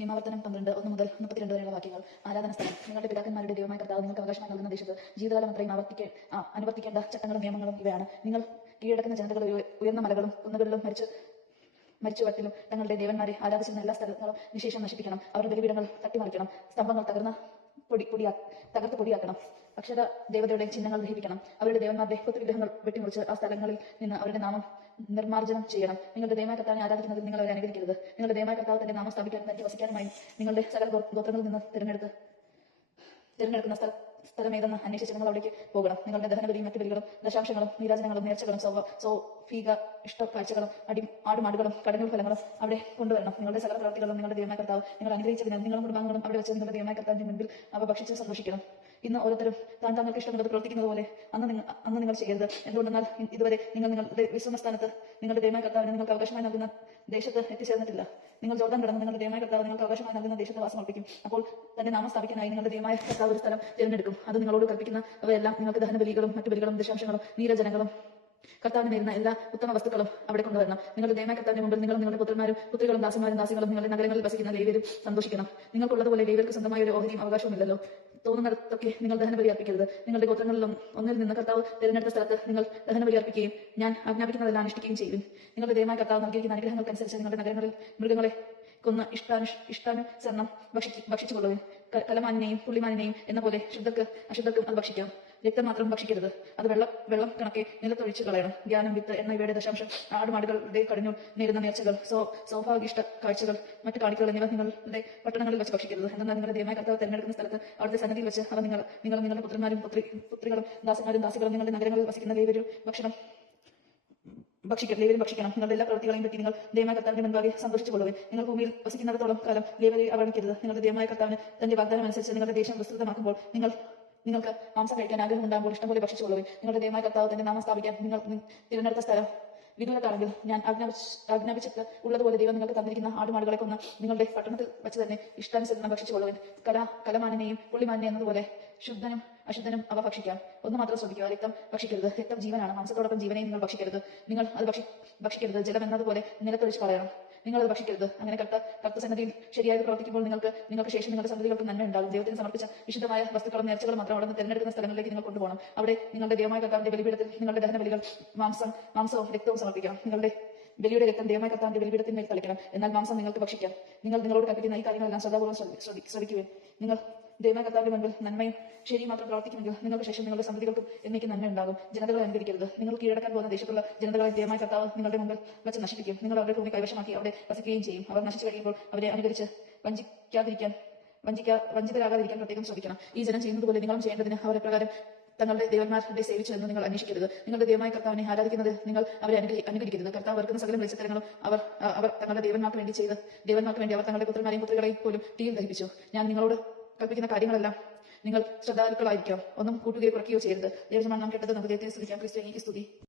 നിയമാവർത്തനം പന്ത്രണ്ട് ഒന്ന് മുതൽ മുപ്പത്തിരണ്ട് വരെയുള്ള വാക്യങ്ങൾ. ആരാധന സ്ഥലം. നിങ്ങളുടെ പിതാക്കന്മാരുടെ ദൈവമായ കർത്താവ് നിങ്ങൾക്ക് അവകാശമായി നൽകുന്ന ദേശത്ത് ജീവിതകാലം അത്രയും ആവർത്തിക്കേ അനുവർത്തിക്കേണ്ട ചട്ടങ്ങളും നിയമങ്ങളും ഇവയാണ്. നിങ്ങൾ കീഴടക്കുന്ന ജനതകൾ ഉയർന്ന മലകളും കുന്നുകളിലും മരിച്ചു മരിച്ചുവട്ടിലും തങ്ങളുടെ ദേവന്മാരെ ആരാധിച്ചിരുന്ന എല്ലാ സ്ഥലങ്ങളും നിശേഷം നശിപ്പിക്കണം. അവരുടെ ബലിപീഠങ്ങൾ തട്ടിമറിക്കണം. സ്തംഭങ്ങൾ തകർന്ന പൊടി പൊടിയാ തകർത്ത് പൊടിയാക്കണം. അക്ഷര ദേവതയുടെ ചിഹ്നങ്ങൾ ദഹിപ്പിക്കണം. അവരുടെ ദേവന്മാരുടെ പുത്തുവിഗ്രഹങ്ങൾ വെട്ടിമുറിച്ച് ആ സ്ഥലങ്ങളിൽ നിന്ന് അവരുടെ നാമം നിർമ്മാർജനം ചെയ്യണം. നിങ്ങളുടെ ദൈവമായ കർത്താവിനെ ആരാധിക്കുന്നതിൽ നിങ്ങൾ അവരെ അനുകരിക്കരുത്. നിങ്ങളുടെ ദൈവമായ കർത്താവ് തന്റെ നാമം സ്ഥാപിക്കാൻ തനിക്ക് വസിക്കാനുമായി നിങ്ങളുടെ സകല ഗോത്രങ്ങളിൽ നിന്ന് തിരഞ്ഞെടുത്ത് തിരഞ്ഞെടുക്കുന്ന സ്ഥല സ്ഥലമേതെന്ന് അന്വേഷിച്ച് നിങ്ങൾ അവിടേക്ക് പോകണം. നിങ്ങളുടെ ദഹനബലിയും മറ്റു ബലികളും ദശാംശങ്ങളും നീരാജനങ്ങളും നേർച്ചകളും സൗ ഇഷ്ട കാഴ്ചകളും അടി ആടുമാടുകളും കടങ്ങൾ ഫലങ്ങളും അവിടെ കൊണ്ടുവരണം. നിങ്ങളുടെ സകല പ്രവർത്തികളും നിങ്ങളുടെ ദൈവമായ കർത്താവ് നിങ്ങൾ അനുഗ്രഹിച്ചതിനാൽ നിങ്ങളുടെ കുടുംബാംഗങ്ങളും അവിടെ വെച്ച് നിങ്ങളുടെ ദൈവമായ കർത്താവിന്റെ മുൻപിൽ അവ ഭക്ഷിച്ച് സന്തോഷിക്കണം. ഇന്ന് ഓരോരുത്തരും താൻ താങ്കൾക്ക് ഇഷ്ടമുള്ളത് പ്രവർത്തിക്കുന്നത് പോലെ അന്ന് നിങ്ങൾ അന്ന് നിങ്ങൾ ചെയ്യരുത്. എന്തുകൊണ്ടെന്നാൽ ഇതുവരെ നിങ്ങൾ നിങ്ങളുടെ വിശ്രമസ്ഥാനത്ത് നിങ്ങളുടെ ദൈവമായ കർത്താവിന് നിങ്ങൾക്ക് അവകാശമായി നൽകുന്ന ദേശത്ത് എത്തിച്ചേർന്നിട്ടില്ല. നിങ്ങൾ ജോർദാൻ കടന്ന് നിങ്ങളുടെ ദൈവമായ കർത്താവ് നിങ്ങൾക്ക് അവകാശമായി നൽകുന്ന ദേശത്ത് വാസം അർപ്പിക്കും അപ്പോൾ തന്റെ നാമം സ്ഥാപിക്കാനായി നിങ്ങളുടെ ദൈവമായ കർത്താവ് ഒരു സ്ഥലം തിരഞ്ഞെടുക്കും. അത് നിങ്ങളോട് കൽപ്പിക്കുന്ന അവയെല്ലാം നിങ്ങൾക്ക് ദഹനബലികളും മറ്റു ബലികളും ദശാംശങ്ങളും നീരജനങ്ങളും കർത്താവിന് നേരുന്ന എല്ലാ ഉത്തമ വസ്തുക്കളും അവിടെ കൊണ്ടുവരണം. നിങ്ങളുടെ ദൈവമായ കർത്താവിന്റെ മുമ്പിൽ നിങ്ങളും നിങ്ങളുടെ പുത്രന്മാരും പുത്രികളും ദാസന്മാരും ദാസികളും നിങ്ങളുടെ നഗരങ്ങളിൽ വസിക്കുന്ന ലേവ്യരും സന്തോഷിക്കണം. നിങ്ങൾക്കുള്ളതുപോലെ ലേവ്യർക്ക് സ്വന്തമായ ഒരു ഓഹരിയും അവകാശവും ഇല്ലല്ലോ തോന്നുന്നിടത്തൊക്കെ നിങ്ങൾ ദഹനബലി അർപ്പിക്കരുത്. നിങ്ങളുടെ ഗോത്രങ്ങളിലും ഒന്നിൽ നിന്ന് കർത്താവ് തിരഞ്ഞെടുത്ത സ്ഥലത്ത് നിങ്ങൾ ദഹനബലി അർപ്പിക്കുകയും ഞാൻ ആജ്ഞാപിക്കുന്നതെല്ലാം അനുഷ്ഠിക്കുകയും ചെയ്യും നിങ്ങളുടെ ദൈവമായ കർത്താവ് നൽകിയിരിക്കുന്ന അനുഗ്രഹങ്ങൾക്കനുസരിച്ച് നിങ്ങളുടെ നഗരങ്ങളിൽ മൃഗങ്ങളെ കൊന്ന് ഇഷ്ടാനു ഇഷ്ടാനുസരണം ഭക്ഷിച്ചു ഭക്ഷിച്ചുകൊള്ളുവിൻ. കലമാനിനെയും പുള്ളിമാനിനെയും എന്ന പോലെ ശുദ്ധർക്ക് അശുദ്ധർക്കും അത് ഭക്ഷിക്കാം. രക്തം മാത്രം ഭക്ഷിക്കരുത്. അത് വെള്ളം വെള്ളം കണക്കെ നിലത്തൊഴിച്ചു കളയണം. ജ്ഞാനം വിത്ത് എന്ന ഇവയുടെ ദശാംശം ആടുമാടുകളുടെ കടിഞ്ഞു നേരുന്ന നേർച്ചകൾ സോ സൗഭാഗ്യഷ്ട കാഴ്ചകൾ മറ്റു കാണിക്കകൾ എന്നിവ നിങ്ങളുടെ പട്ടണങ്ങളിൽ വെച്ച് ഭക്ഷിക്കരുത്. എന്നാൽ നിങ്ങളുടെ ദൈവമായ കർത്താവ് തിരഞ്ഞെടുക്കുന്ന സ്ഥലത്ത് അവിടുത്തെ സന്നിധിയിൽ വെച്ച് അവ നിങ്ങൾ നിങ്ങൾ നിങ്ങളുടെ പുത്രന്മാരും പുത്രി പുത്രികളും ദാസന്മാരും ദാസികളും നിങ്ങളുടെ നഗരങ്ങളിൽ വസിക്കുന്ന ദൈവരും ഭക്ഷണം ഭക്ഷിക്കണം ലേവരും ഭക്ഷിക്കണം. നിങ്ങളുടെ എല്ലാ പ്രവൃത്തികളെയും പറ്റി നിങ്ങൾ ദൈവമായ കർത്താവിന്റെ മുൻപാകെ സന്തോഷിച്ചു കൊള്ളുക നിങ്ങൾ ഭൂമിയിൽ വസിക്കുന്നിടത്തോളം കാലം ലേവരെ അവഗണിക്കരുത് നിങ്ങളുടെ ദൈവമായ കർത്താവിന് തന്റെ വാഗ്ദാനം അനുസരിച്ച് നിങ്ങളുടെ ദേശം വിസ്തൃതമാക്കുമ്പോൾ നിങ്ങൾ നിങ്ങൾക്ക് മാംസം കഴിക്കാൻ ആഗ്രഹം ഉണ്ടാകുമ്പോൾ ഇഷ്ടംപോലെ ഭക്ഷിച്ചുകൊള്ളുവിൻ നിങ്ങളുടെ ദൈവമായ കർത്താവ് തന്നെ നാമം സ്ഥാപിക്കാൻ നിങ്ങൾ തിരഞ്ഞെടുത്ത സ്ഥലം വിദൂരത്താണെങ്കിൽ ഞാൻ ആജ്ഞാപിച്ച് ആജ്ഞാപിച്ചിട്ട് ഉള്ളതുപോലെ ദൈവം നിങ്ങൾക്ക് തന്നിരിക്കുന്ന ആടുമാടുകളെ കൊന്ന് നിങ്ങളുടെ പട്ടണത്തിൽ വെച്ച് തന്നെ ഇഷ്ടാനുസരണം ഭക്ഷിച്ചുകൊള്ളുവിൻ കല കലമാനിനെയും പുള്ളിമാനിനെ എന്നതുപോലെ ശുദ്ധനും അശുദ്ധനും അവ ഭക്ഷിക്കാം. ഒന്ന് മാത്രം ശ്രദ്ധിക്കുക. രക്തം ഭക്ഷിക്കരുത്. രക്തം ജീവനാണ്. മാംസത്തോടൊപ്പം ജീവനെ നിങ്ങൾ ഭക്ഷിക്കരുത്. നിങ്ങൾ അത് ഭക്ഷി ഭക്ഷിക്കരുത്. ജലം എന്നതുപോലെ നിലത്തൊഴിച്ച് കളയണം. നിങ്ങൾ അത് ഭക്ഷിക്കരുത്. അങ്ങനെ കർത്ത കർത്തസന്നതിയിൽ ശരിയായി പ്രവർത്തിക്കുമ്പോൾ നിങ്ങൾക്ക് നിങ്ങൾക്ക് ശേഷം നിങ്ങളുടെ സന്തതികൾക്ക് നന്മ ഉണ്ടാകും. ദൈവത്തിന് സമർപ്പിച്ച വിശുദ്ധമായ വസ്തുക്കളും നേർച്ചകളും മാത്രം അവിടെ നിന്ന് തിരഞ്ഞെടുക്കുന്ന സ്ഥലങ്ങളിലേക്ക് നിങ്ങൾ കൊണ്ടുപോകണം. അവിടെ നിങ്ങളുടെ ദൈവമായ കർത്താവിന്റെ ബലിപീഠത്തിൽ നിങ്ങളുടെ ദഹന ബലികൾ മാംസം മാംസവും രക്തവും സമർപ്പിക്കണം. നിങ്ങളുടെ ബലിയുടെ രക്തം ദൈവമായ കർത്താവിന്റെ ബലിപീഠത്തിന്മേൽ തളിക്കണം. എന്നാൽ മാംസം നിങ്ങൾക്ക് ഭക്ഷിക്കാം. നിങ്ങൾ നിങ്ങളോട് കൽപ്പിക്കുന്ന ഈ കാര്യങ്ങളെല്ലാം ശ്രദ്ധാപൂർവം ശ്രദ്ധി- ശ്രദ്ധി- ശ്രദ്ധിക്കുവിൻ. നിങ്ങൾ ദൈവമായ കർത്താവിന്റെ മുൻപിൽ നന്മയും ശരിയും മാത്രം പ്രവർത്തിക്കുമെങ്കിൽ നിങ്ങൾക്ക് ശേഷം നിങ്ങളുടെ സന്തതികൾക്കും എന്നേക്ക് നന്മ ഉണ്ടാകും. ജനതകളെ അനുകരിക്കരുത് നിങ്ങൾ കീഴടക്കാൻ പോകുന്ന ദേശത്തുള്ള ജനതകളെ ദൈവമായ കർത്താവ് നിങ്ങളുടെ മുമ്പിൽ വെച്ച് നശിപ്പിക്കും. നിങ്ങൾ അവരുടെ ഭൂമി കൈവശമാക്കി അവിടെ വസിക്കുകയും ചെയ്യും. അവർ നശിച്ചു കഴിയുമ്പോൾ അവരെ അനുകരിച്ച് വഞ്ചിക്കാതിരിക്കാൻ വഞ്ചിക്കാ വഞ്ചിതരാകാതിരിക്കാൻ പ്രത്യേകം ശ്രദ്ധിക്കണം. ഈ ജനം ചെയ്യുന്നത് പോലെ നിങ്ങളും ചെയ്യേണ്ടതിന് അവരെ പ്രകാരം തങ്ങളുടെ ദേവന്മാരുടെ സേവിച്ചു എന്ന് നിങ്ങൾ അന്വേഷിക്കരുത്. നിങ്ങളുടെ ദൈവമായ കർത്താവിനെ ആരാധിക്കുന്നത് നിങ്ങൾ അവരെ അനുഗ്രഹി- അനുകരിക്കരുത്. കർത്താവ് വർക്കുന്ന സകല വെളിച്ചത്തരങ്ങളും അവർ അവർ തങ്ങളുടെ ദേവന്മാർക്ക് വേണ്ടി ചെയ്ത് ദേവന്മാർക്ക് വേണ്ടി അവർ തങ്ങളുടെ പുത്രന്മാരെയും പുത്രികളെയും പോലും തീയിൽ ദഹിപ്പിച്ചു. ഞാൻ നിങ്ങളോട് കൽപ്പിക്കുന്ന കാര്യങ്ങളെല്ലാം നിങ്ങൾ ശ്രദ്ധാലുക്കളായിരിക്കുക. ഒന്നും കൂട്ടുകയോ കുറയ്ക്കുകയോ ചെയ്യരുത്. ദൈവമാണ് നാം കേട്ടത് നമുക്ക് ദൈവത്തെ സ്തുതിക്കാം. ക്രിസ്തു സ്തുതി.